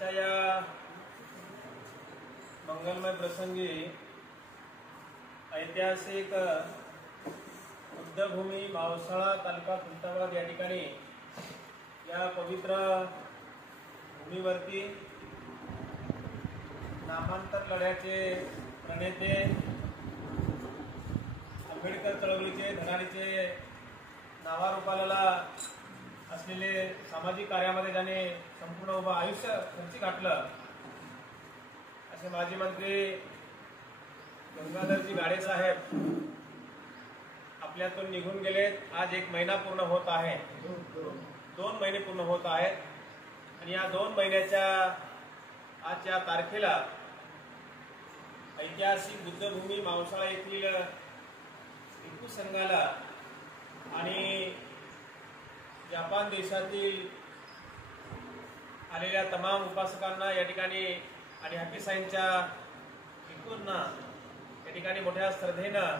आजच्या या मंगलमय प्रसंगी ऐतिहासिक युद्धभूमी मावसाळा तालुका खुलताबाद या ठिकाणी या पवित्र भूमीवरती नामांतर लढ्याचे प्रणेते आंबेडकर चळवळीचे धनाडीचे नावारूपाला असलेले सामाजिक कार्यामध्ये ज्याने संपूर्ण उभं आयुष्य खर्ची घातलं असे माजी मंत्री गंगाधरजी गाडे साहेब आपल्यातून निघून गेलेत. आज 1 महिना पूर्ण होत आहे, 2 महिने पूर्ण होत आहेत आणि या 2 महिन्याच्या आजच्या तारखेला ऐतिहासिक बुद्धभूमी मावसाळा येथील भिक्खू संघाला आणि जपान देशातील आलेल्या तमाम उपासकांना या ठिकाणी आणि हाफिज साहेबांच्या भिक्खूंना या ठिकाणी मोठ्या श्रद्धेनं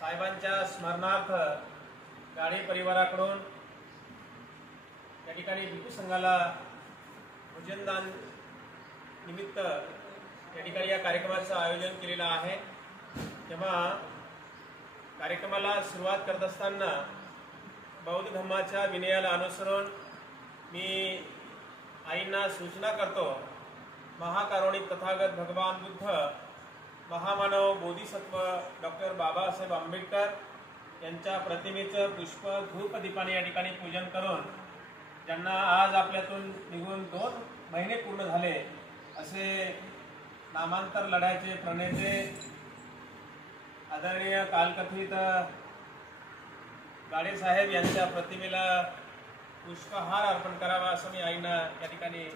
साहेबांच्या स्मरणार्थ गाडे परिवाराकडून या ठिकाणी भिक्खू संघाला भोजनदान निमित्त या ठिकाणी या कार्यक्रमाचं आयोजन केलेलं आहे. तेव्हा कार्यक्रमाला सुरुवात करत असताना बौद्ध धर्माच्या विनयाला अनुसरून मी आईंना सूचना करतो. महाकारुणिक तथागत भगवान बुद्ध, महामानव बोधिसत्व डॉक्टर बाबासाहेब आंबेडकर यांच्या प्रतिमेचं पुष्प धूप दीपाने या ठिकाणी पूजन करून ज्यांना आज आपल्यातून निघून 2 महिने पूर्ण झाले असे नामांतर लढ्याचे प्रणेते आदरणीय कालकथित गाडे साहेब यांच्या प्रतिमेला पुष्पहार अर्पण करावा असं मी आईंना या ठिकाणी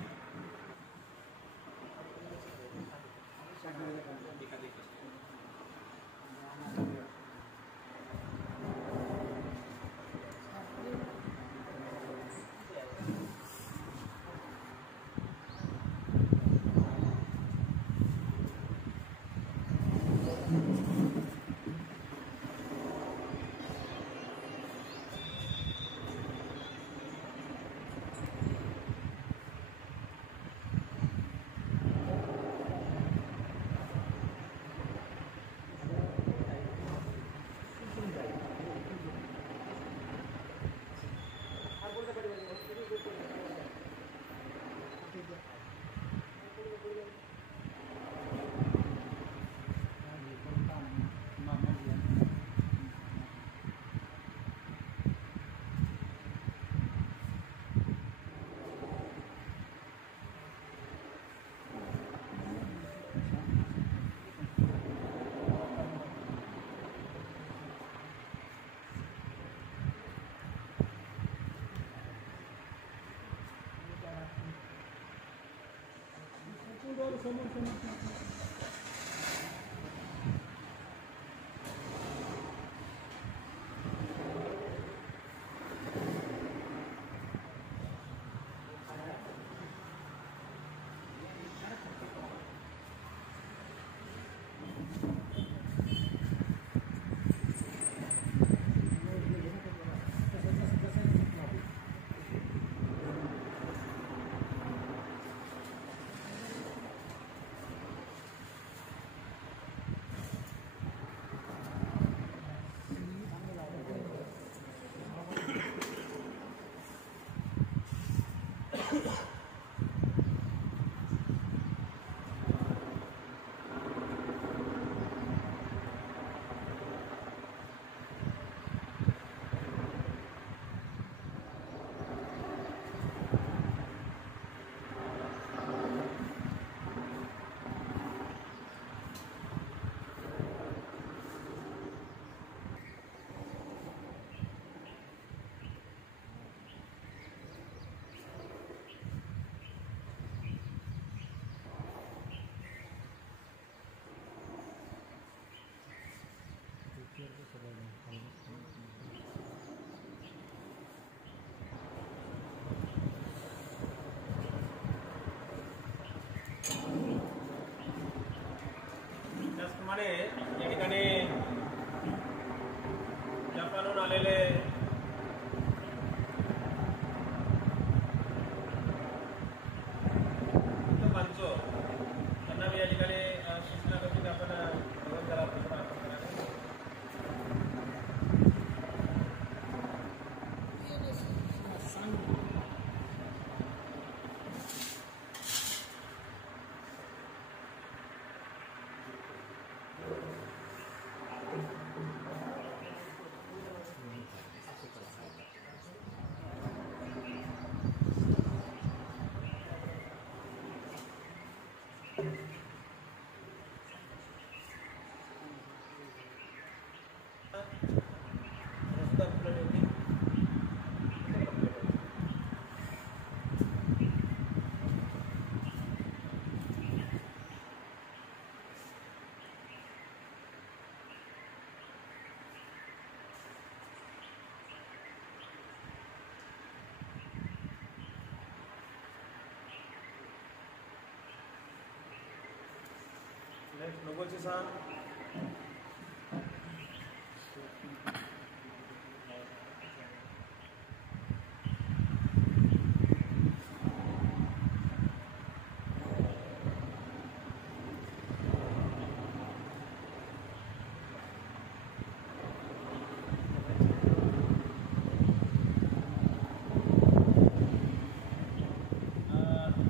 Noguchi-san.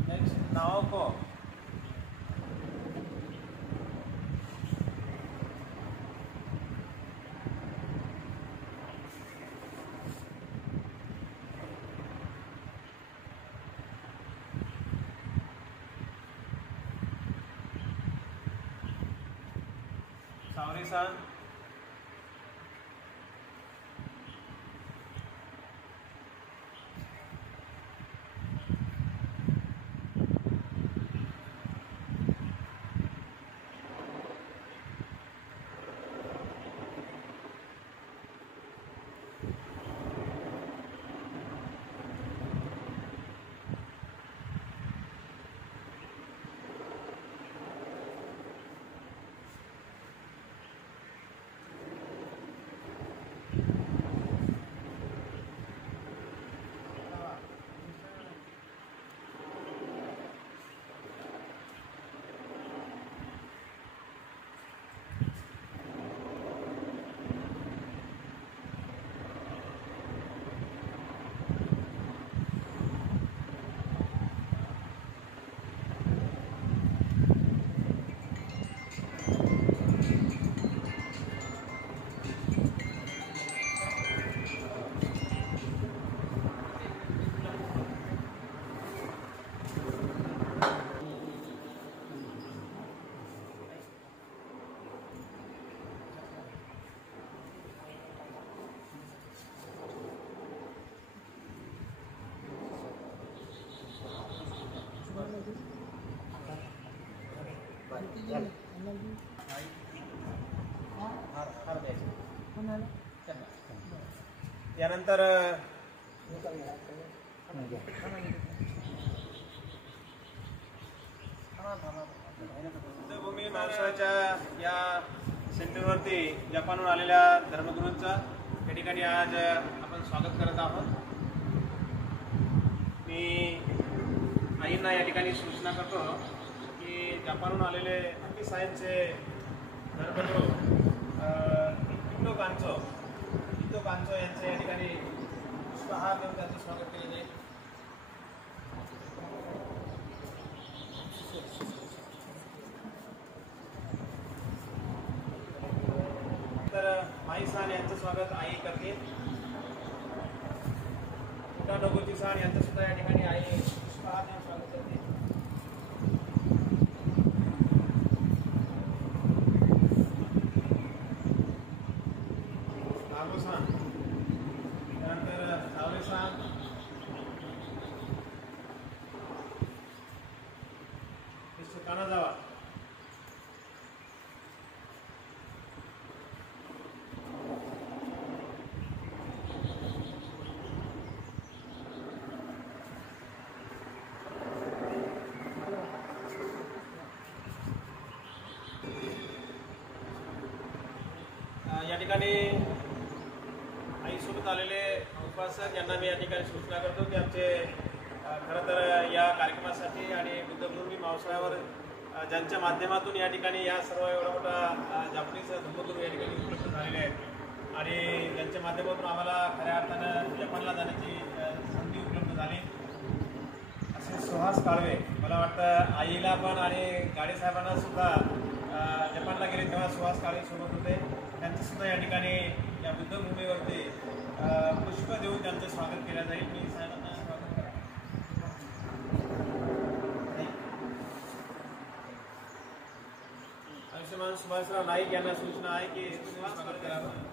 Next, Naoko. Saori-san. यानंतर बुद्धभूमी महोत्सवाच्या या सेंटरवरती जपानहून आलेल्या धर्मगुरूंचा या ठिकाणी आज आपण स्वागत करत आहोत. मी आईंना या ठिकाणी सूचना करतो की जपानहून आलेले अकी साहेबचे धर्मगुरू इतो कांचो यांचे या ठिकाणी पुष्पहार देऊन त्यांचं स्वागत केले जाईल. तर माई-सान यांचं स्वागत आई करतील. नोगुची-सान यांचं सुद्धा या ठिकाणी आई पुष्पहार देऊन स्वागत करतील. त्यानंतर सावरे-सान, मिस्टर कानाजावा, या ठिकाणी आईसोबत आलेले उपासक यांना मी या ठिकाणी सूचना करतो की आमचे खरं तर या कार्यक्रमासाठी आणि बुद्धभूमी महोत्सवावर ज्यांच्या माध्यमातून या ठिकाणी या सर्व एवढा मोठा जापनीज धर्मगुरू या ठिकाणी उपलब्ध झालेले आहेत आणि ज्यांच्या माध्यमातून आम्हाला खऱ्या अर्थानं जपानला जाण्याची संधी उपलब्ध झाली असे सुहास काळवे, मला वाटतं आईला पण आणि गाडेसाहेबांना सुद्धा जपानला गेले तेव्हा सुहास काळवे सोबत होते. त्यांचं सुद्धा या ठिकाणी या बुद्धभूमीवरती पुष्प देऊन त्यांचं स्वागत केलं जाईल. मी साहेबांना स्वागत करा. आयुष्यमान सुभाषराव नाईक यांना सूचना आहे की स्वागत करावं.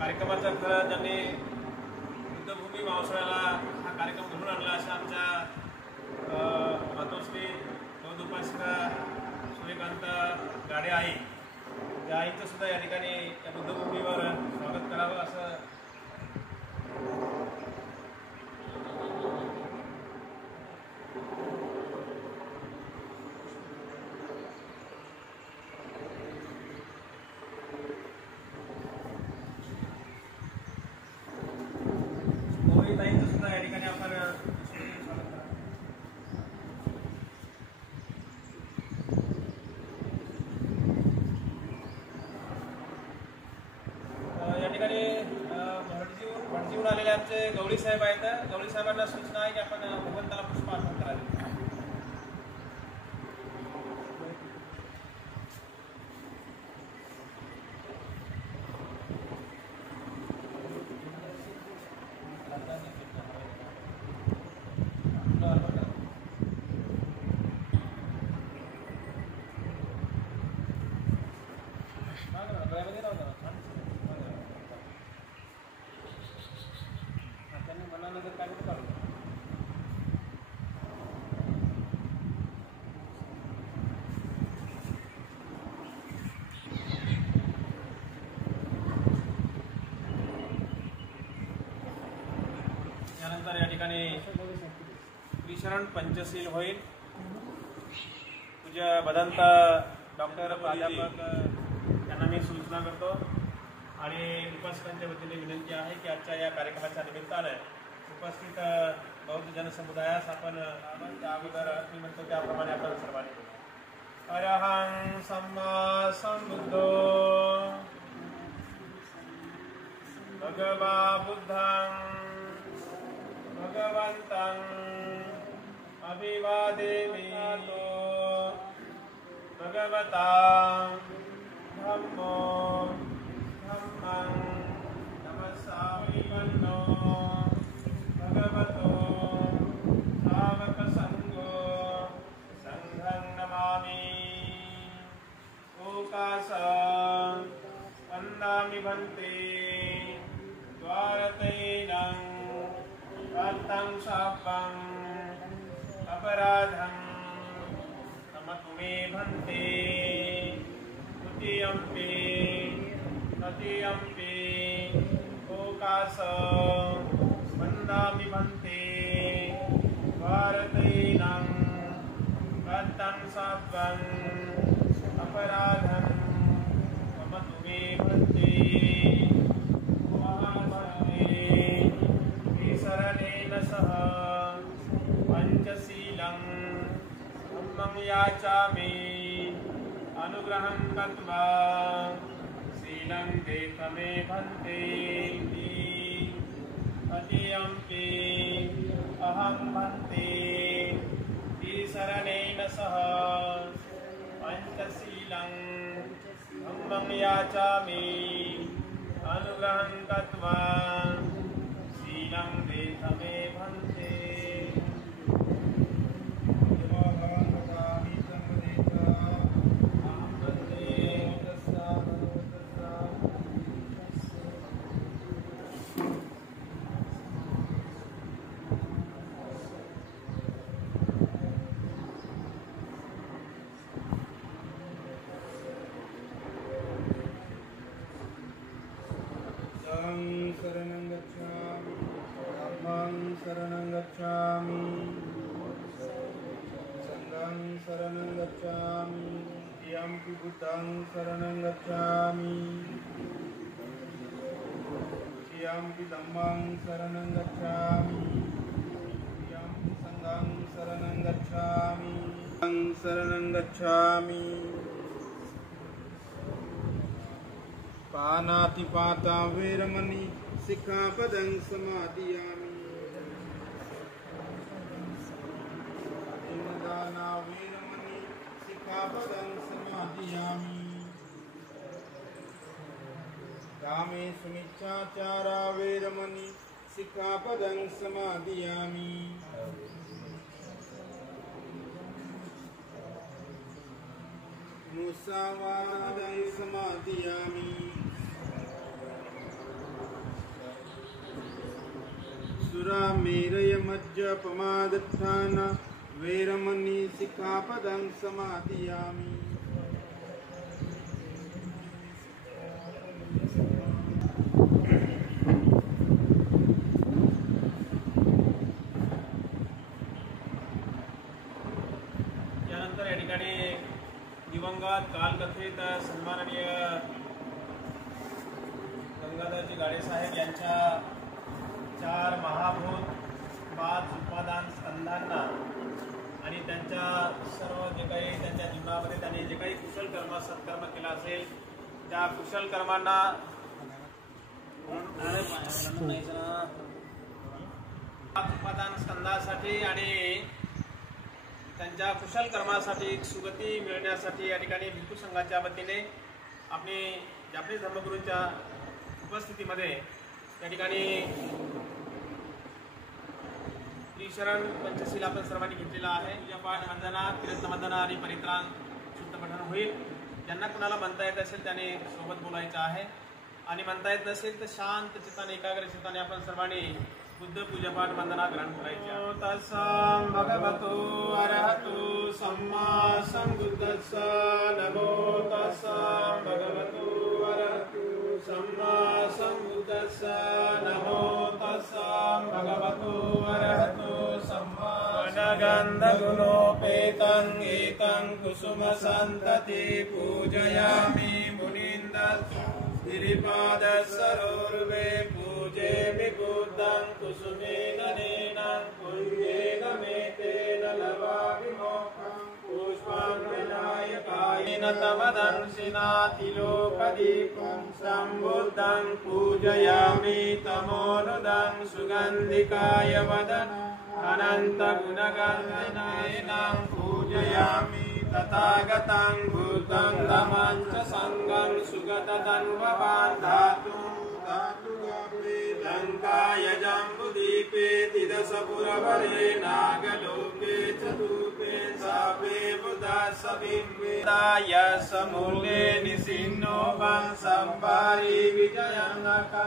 कार्यक्रमाचा खरं ज्यांनी बुद्धभूमी मावसळ्याला हा कार्यक्रम घडून आणला अशा आमच्या मातोश्री नवदुपासिका सूर्यकांत गाडे आई, त्या आईचं सुद्धा या ठिकाणी या बुद्धभूमीवर स्वागत करावं असं ताईंचं सुद्धा या ठिकाणी आपण या ठिकाणी भटजीहून आलेले आमचे गवळी साहेब आहेत. गवळी साहेबांना सूचना आहे की आपण भगवंताला पुष्प अर्पण करावे. यानंतर या ठिकाणी त्रिशरण पंचशील होईल. पूज्य भदंत डॉक्टर प्राध्यापक यांना मी सूचना करतो आणि उपासकांच्या वतीने विनंती आहे की आजच्या या कार्यक्रमाच्या निमित्ताने उपस्थित बौद्ध जनसमुदायास आपण त्या अगोदर मी म्हणतो त्याप्रमाणे आपण सर्वांनी करू. अरहं सम्मा संबुद्धो भगवा बुद्धं भगवन्तं अभिवादेमि भगवता धम्मो धम्मं नमस्सामि वन्नो भगवतो सावकसंघो संघं नमामि. ओकासं वन्दामि भन्ते द्वारतैनं रक्तं शापं अपराधं नमतु मे भन्ते. तुतीयम्पि ततीयम्पि ओकासं वन्दामि भन्ते द्वारतैनं रक्तं शापं अपराधं नमतु मे भन्ते. शरणेन सह पंचशीलं धम्मं याचामि अनुग्रहं कृत्वा शीलं देत मे भन्ते. तदीयम्पि अहं भन्ते शरणेन सह पंचशीलं धम्मं याचामि अनुग्रहं कृत्वा शीलं देत मे भन्ते. शरणं गच्छामि धम्मं शरणं गच्छामि संघं शरणं गच्छामि द्वितीयम्पि बुद्धं शरणं गच्छामि तृतीयम्पि धम्मं शरणं गच्छामि तृतीयम्पि संघं शरणं गच्छामि शरणं गच्छामि. पानातिपाता वेरमणि सिक्खापदं समादियामि. दाना वेरमणि सिक्खापदं समादियामि. कामेषु मिच्छाचारा वेरमणि सिक्खापदं समादियामि. मुसावादाय समादियामि. दुरामेरयमज्जपमादत्थाना वैरमणि सिक्खापदं समादियामि. यानंतर या ठिकाणी दिवंगत कालकथित सन्माननीय गंगाधरजी गाडे साहेब यांच्या 4 महाभूत 5 उपादान स्कंधांना आणि त्यांच्या सर्व जे काही त्यांच्या जीवनामध्ये त्यांनी जे काही कुशल कर्म सत्कर्म केला असेल त्या कुशल कर्मांना 5 उपादान स्कंधासाठी आणि त्यांच्या कुशल कर्मासाठी सुगती मिळण्यासाठी या ठिकाणी भिक्खू संघाच्या वतीने आपली जापनीज धर्मगुरूंच्या उपस्थितीमध्ये या ठिकाणी त्रिशरण पंचशील आपण सर्वांनी घेतलेला आहे. पूजापाठ वंदना कीर्तन आणि परित्राण शुद्ध पठण होईल. ज्यांना कुणाला म्हणता येत असेल त्याने सोबत बोलायचं आहे आणि म्हणता येत नसेल तर शांत चित्ताने एकाग्र चित्ताने आपण सर्वांनी बुद्ध पूजापाठ वंदना ग्रहण करायची. तस्सं भगवतो अरहतो सम्मा सम्बुद्धस्स नमो तस्सं भगवतो अरहतो सम्मा सम्बुद्धस्स नमो तस्सं भगवतो अरहतो सम्मा गन्धगुणोपेतं एतं कुसुमसन्तति पूजयामि मुनीन्द्रः गिरिपादसरोर्वे पूजेमि बुद्धं कुसुमेन नेनं पुण्येन मेतेन लवामि मोक्षं पुष्पं विनायकायेन तमदंसिनातिलोकदीपं सम्बुद्धं पूजयामि तमोनुदं सुगन्धिकाय वदन अनन्तगुणगणेनं पूजयामि तथागतं बुद्धं धम्मं च संघं सुगतधन्ववान् धातुं लङ्काय जम्बुदीपे तिदशपुरवरे नागलोके चतुर्पे सापे बुधासबिम्बेताय समूले निसिन्नो वंशम्भारी विजयङ्गका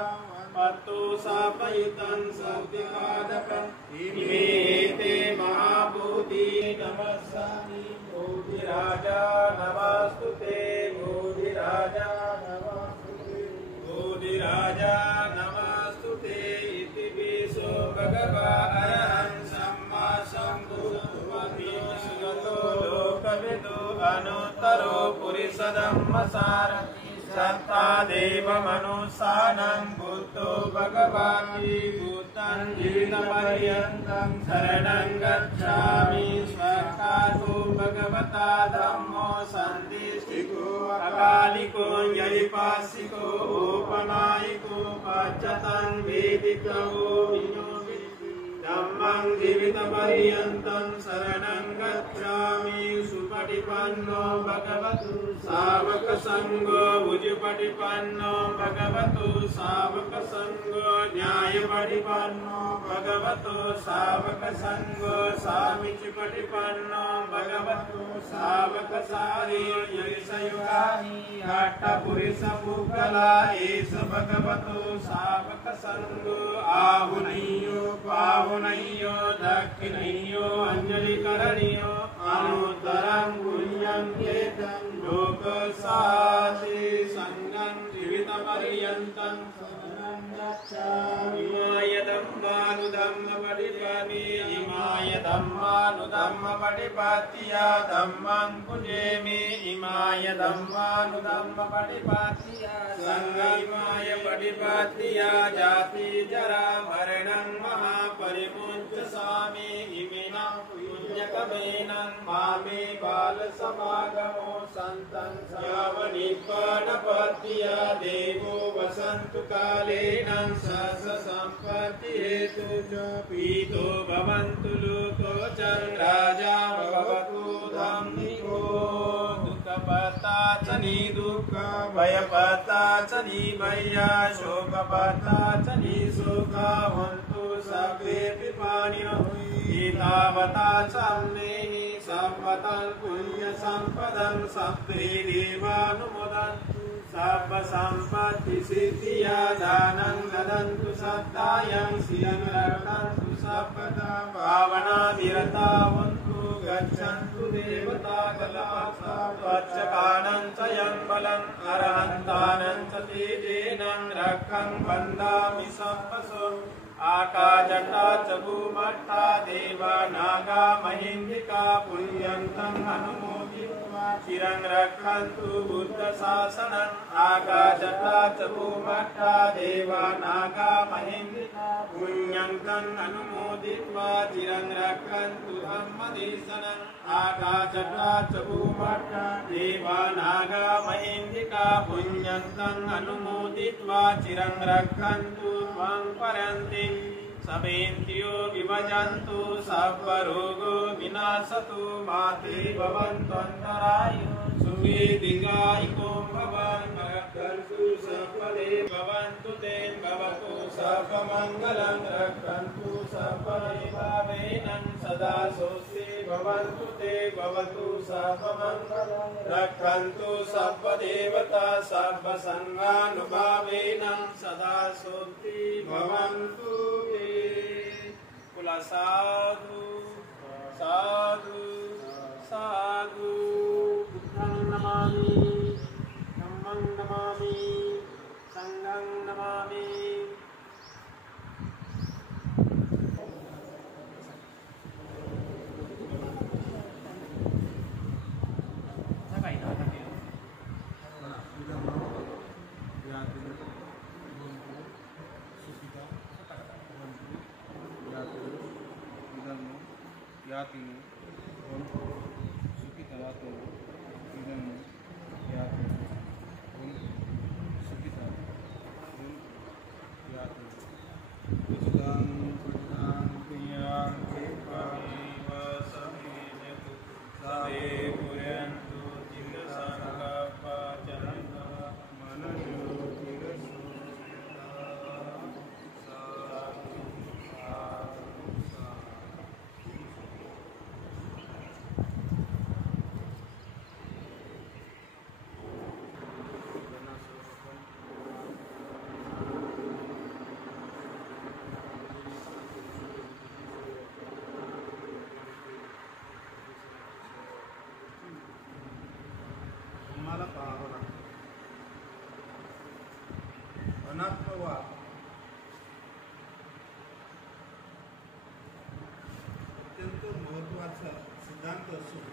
पत्तु सापयुतं सौतिपादकं इमे महाभूति नमस्सामि बोधिराजा नमस्तुते बोधिराजा नमस्तुते बोधिराजा नमस्तुते इति विशो भगवा अरहं सम्मा सम्बुद्धो लोकविदो अनुत्तरो पुरुषधम्मसारथि सत्ता देव मनुष्यानं बुद्धो भगवाति भूतं जीवितपर्यन्तं शरणं गच्छामि. स्वकारो भगवता धम्मो सन्दिष्टिको अकालिको यैपासिको औपनायिको पच्यतं वेदिको धम्मं जीवितपर्यन्तं शरणं गच्छामि. सुपटिपन्नो भगवतु सावकसङ्गो भुजपटिपन्नो भगवतु सावकसङ्गो न्यायपटिपन्नो भगवतु सावकसङ्गो सामिचिपटिपन्नो भगवतु सावकसारी यशयुगानि हट्टपुरुषपुगला एष भगवतु सावकसङ्गो आहुनय्यो पाहुनय्यो दक्षिणय्यो अञ्जलिकरणीयो अनुत्तरं पुण्यं चेतं लोकसासि संगं जीवितपर्यन्तं शरणं गच्छामि. इमाय धम्मानुधम्मपटिपत्या धम्मं पूजयामि. इमाय धम्मानुधम्मपटिपत्या संघं इमाय पटिपत्या जाति जरा मरणं महापरिमुञ्चसामि. इमेनं पुण्यकमेनं मामे बालसमागमो सन्तं यावनिपणपत्या देवो वसन्तु कालेन सम्पत्ति हेतु च पीतो भवन्तु लोको च राजा भवतु धम्मिको. दुःखपता च निदुःख भयपता च निभया शोकपता च निशोक हन्तु सर्वे विपाणिनो. एतावता सम्मेहि सम्पदं पुण्यसम्पदं सत्ते देवानुमोदन्तु सर्व संपत्ति सिद्धिया दानं ददन्तु सदायं श्रियं रक्षन्तु सर्वदा भावना विरतावन्तु गच्छन्तु देवता कल्पता त्वच्चकानं च यं बलं अरहन्तानं च तेजेनं रक्षं वन्दामि सर्वसो आकाशटा च भूमट्टा देवा नागा महेन्द्रिका पुण्यन्तं अनुमोदित्वा चिरं रक्षन्तु बुद्धशासनम् आकाशटा च भूमट्टा देवा नागा महेन्द्रिका पुण्यन्तं अनुमोदित्वा चिरं रक्षन्तु धम्मदेशनम् आकाशटा च भूमट्टा देवा नागा महेन्द्रिका पुण्यन्तं अनुमोदित्वा चिरं रक्षन्तु त्वं परन्ति समेन्द्रियो विभजन्तु सर्वरोगो विनाशतु माते भवन्त्वन्तरायो सुखे दीर्घायुको भवन्तु सर्वदे भवन्तु ते भवतु सर्वमङ्गलं रक्षन्तु सर्वदेवावेनं सदा स्वस्ति भवन्तु ते भवतु सर्वमङ्गलं रक्षन्तु सर्वदेवता सर्वसङ्गानुभावेनं सदा स्वस्ति भवन्तु ते बोला साधु साधु साधु बुद्धं नमामि धम्मं नमामि संघं नमामि यातिनो भवन्तु सुखितातो इदं यातिनो भवन्तु सुखिता भवन्तु यातिनो उचितं पुरुषां क्रियां कृपामेव समेजतु सवे पुरन्तु चिरसङ्कल्पचरणः मनोज्योतिरसो तुम्हाला पाहावं लागतं. अनात्मवाद अत्यंत महत्वाचा सिद्धांत असून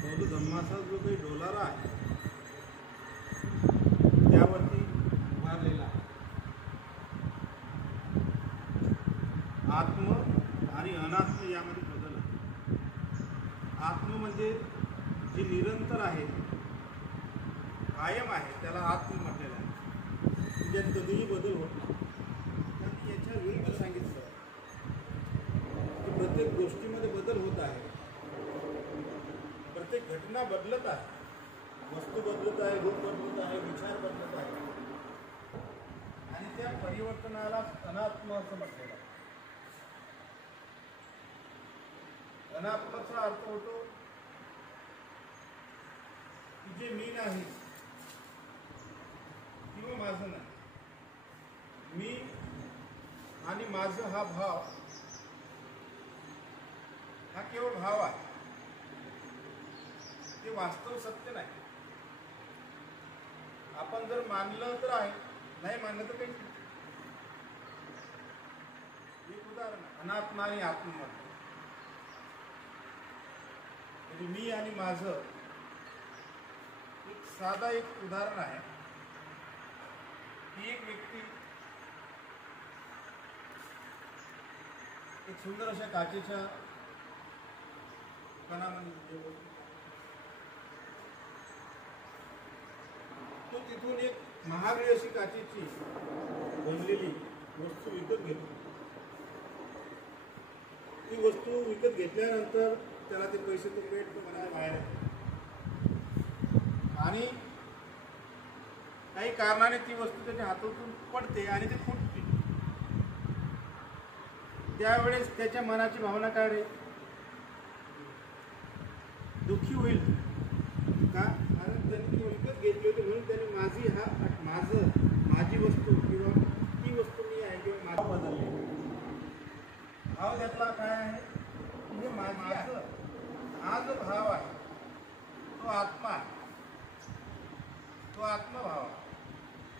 बौद्ध धर्माचा जो काही डोलारा आहे त्यावरती उभारलेला आहे. आत्म आणि अनात्म यामध्ये बदल आहे. आत्म म्हणजे जे निरंतर आहे, कायम आहे, त्याला आत्म म्हटलेलं आहे. म्हणजे कधीही बदल होत नाही. त्यांनी याच्या विरुद्ध सांगितलं की प्रत्येक गोष्टीमध्ये बदल होत आहे, प्रत्येक घटना बदलत आहे, वस्तू बदलत आहे, रूप बदलत आहे, विचार बदलत आहे आणि त्या परिवर्तनाला अनात्म असं म्हटलेलं आहे. अनात्माचा अर्थ होतो की जे मी नाही किंवा माझं नाही. मी आणि माझं हा भाव हा केवळ भाव आहे, ते वास्तव सत्य नाही. आपण जर मानलं तर आहे, नाही मानलं तर काही. एक उदाहरण आहे अनात्मा आणि आत्ममत. मी आणि माझं एक साधा एक उदाहरण आहे की एक व्यक्ती एक सुंदर अशा काचेच्या कणामध्ये तो तिथून एक महागडी अशी काचेची बनलेली वस्तू विकत घेतो. ती वस्तू विकत घेतल्यानंतर त्याला ते पैसे तो पेट तो म्हणायला बाहेर येतो आणि काही कारणाने ती वस्तू त्याच्या हातातून पडते आणि ती फुटते. त्यावेळेस त्याच्या मनाची भावना काय रे? दुःखी होईल का? त्यांनी विकत घेतली होती म्हणून त्यांनी माझी वस्तू किंवा ती वस्तू मी आहे किंवा माझा बदलले. भाव त्यातला काय आहे म्हणजे माझं हा जो भाव आहे तो आत्मा आहे, तो आत्मभाव आहे.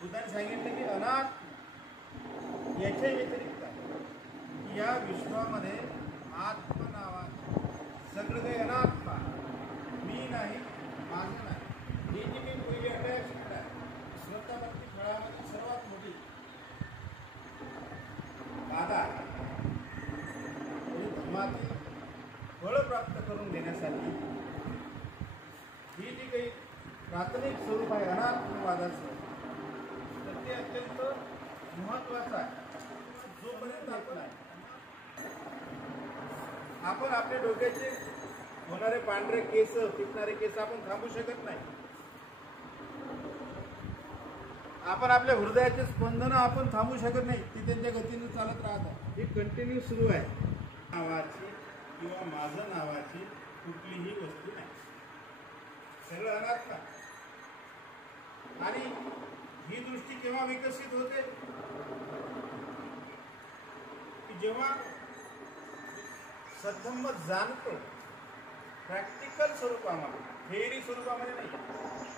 बुद्धाने सांगितलं की अनात्म याच्या व्यतिरिक्त आहे. या विश्वामध्ये आत्म नावाचं सगळं काही अनात्म आहे. मी नाही, माझं नाही. ही जी मी पहिली अटॅचमेंट आहे स्वतःवरती फळामध्ये सर्वात मोठी बाधा आहे. म्हणजे धर्मातील फळ प्राप्त करून घेण्यासाठी ही जी काही प्राथमिक स्वरूप आहे अनात्मवादाचं, तर ते अत्यंत महत्वाचं आहे. जोपर्यंत आपण आपल्या डोक्याचे होणारे पांढरे केस, पिकणारे केस आपण थांबू शकत नाही. आपण आपल्या हृदयाचे स्पंदन आपण थांबू शकत नाही. ती त्यांच्या गतीने चालत राहतात. हे कंटिन्यू सुरू आहे. नावाची किंवा माझं नावाची कुठलीही वस्तू नाही, सगळं अनात्म. आणि ही दृष्टी केव्हा विकसित होते की जेव्हा सद्धम्म जाणतो प्रॅक्टिकल स्वरूपामध्ये, थेअरी स्वरूपामध्ये नाही.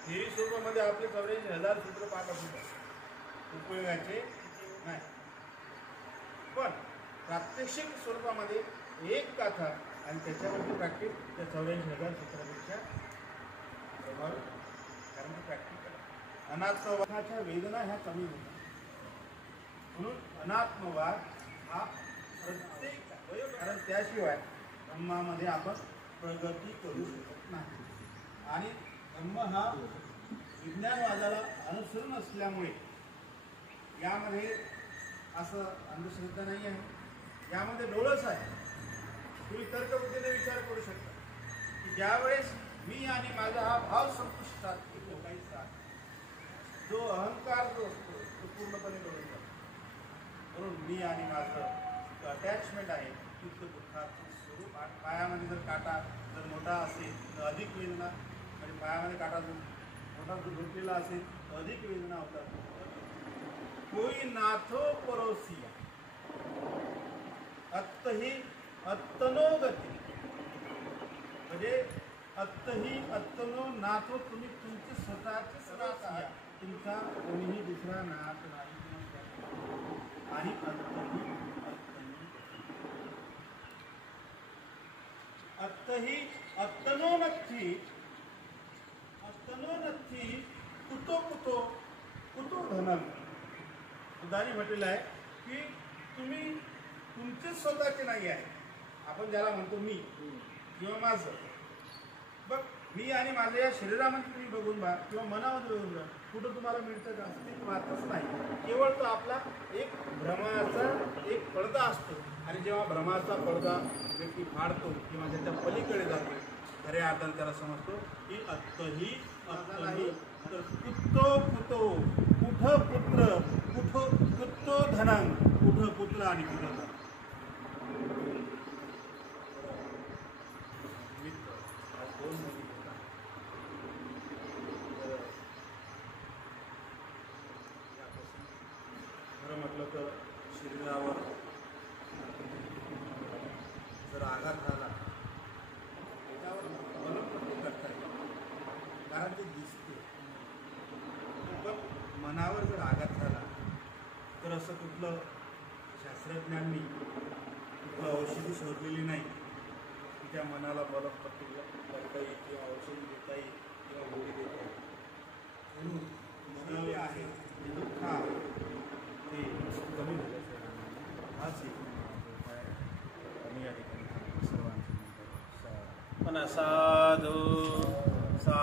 थेअरी स्वरूपामध्ये आपले 84,000 सूत्र पाठ असतात, उपयोगाचे नाही. पण प्रात्यक्षिक स्वरूपामध्ये एक गाथा आणि त्याच्यावरती प्रॅक्टिस त्या 84,000 सूत्रापेक्षा प्रभावी, कारण ते प्रॅक्टिकल. अनात्मवादाच्या वेदना ह्या कमी होतात. म्हणून अनात्मवाद हा प्रत्येक, कारण त्याशिवाय धम्मामध्ये आपण प्रगती करू शकत नाही. आणि धम्म हा विज्ञानवादाला अनुसरून असल्यामुळे यामध्ये असं अंधश्रद्धा नाही आहे, यामध्ये डोळस आहे. तुम्ही तर्कबुद्धीने विचार करू शकता की ज्यावेळेस मी आणि माझा हा भाव संपुष्टात येतो, काहीच राहत, जो अहंकार जो असतो तो पूर्णपणे डोळून जातो. म्हणून मी आणि माझं अटॅचमेंट आहे युक्त दुःखाचं स्वरूप. पायामध्ये जर काटा जर मोठा असेल तर अधिक वेदना, म्हणजे पायामध्ये काटा जर मोठा जर झोपलेला असेल तर अधिक वेदना होतात. कोई नाथो परोसिया अत्तही अत्तनो गती, म्हणजे अत्तही अत्तनो नाथो, तुम्ही तुमचे स्वतःचेच नाथ आहात, तुमचा कोणीही दुसरा नाथ नाही. आणि अत्तही अत्तनो नथी, अत्तनो नथी कुतो कुतो कुतो धनम. बुद्धाने म्हटलेलं आहे की तुम्ही तुमचेच स्वतःचे नाही आहे. आपण ज्याला म्हणतो मी किंवा माझं, बघ मी आणि माझ्या या शरीरामध्ये तुम्ही बघून बघा किंवा मनामध्ये बघून बघा, कुठं तुम्हाला मिळतं का? अस्तित्वातच नाही. केवळ तो आपला एक भ्रमाचा एक पडदा असतो. आणि जेव्हा भ्रमाचा पडदा व्यक्ती फाडतो किंवा त्याच्या पलीकडे जातो, खऱ्या अर्थाने त्याला समजतो की अत्तही अत्तही, तर कुतो कुतो, कुठं पुत्र, कुठं कुतो धनं, कुठं पुत्र आणि कुठं धन. खरं म्हटलं तर शरीरावर जर आघात झाला त्याच्यावर बलप्रयोग करता येईल, कारण ते दिसते. पण मनावर जर आघात झाला तर असं कुठलं शास्त्रज्ञांनी कुठलं औषधी शोधलेली नाही की त्या मनाला बलप्रयोग करता येईल किंवा औषधी देता येईल किंवा गोळी देता येईल. म्हणून मन आहे जे दुःख आहे ते कमी झाल्याचं हाच एक उपाय आणि या ठिकाणी सर्वांचे साधू सा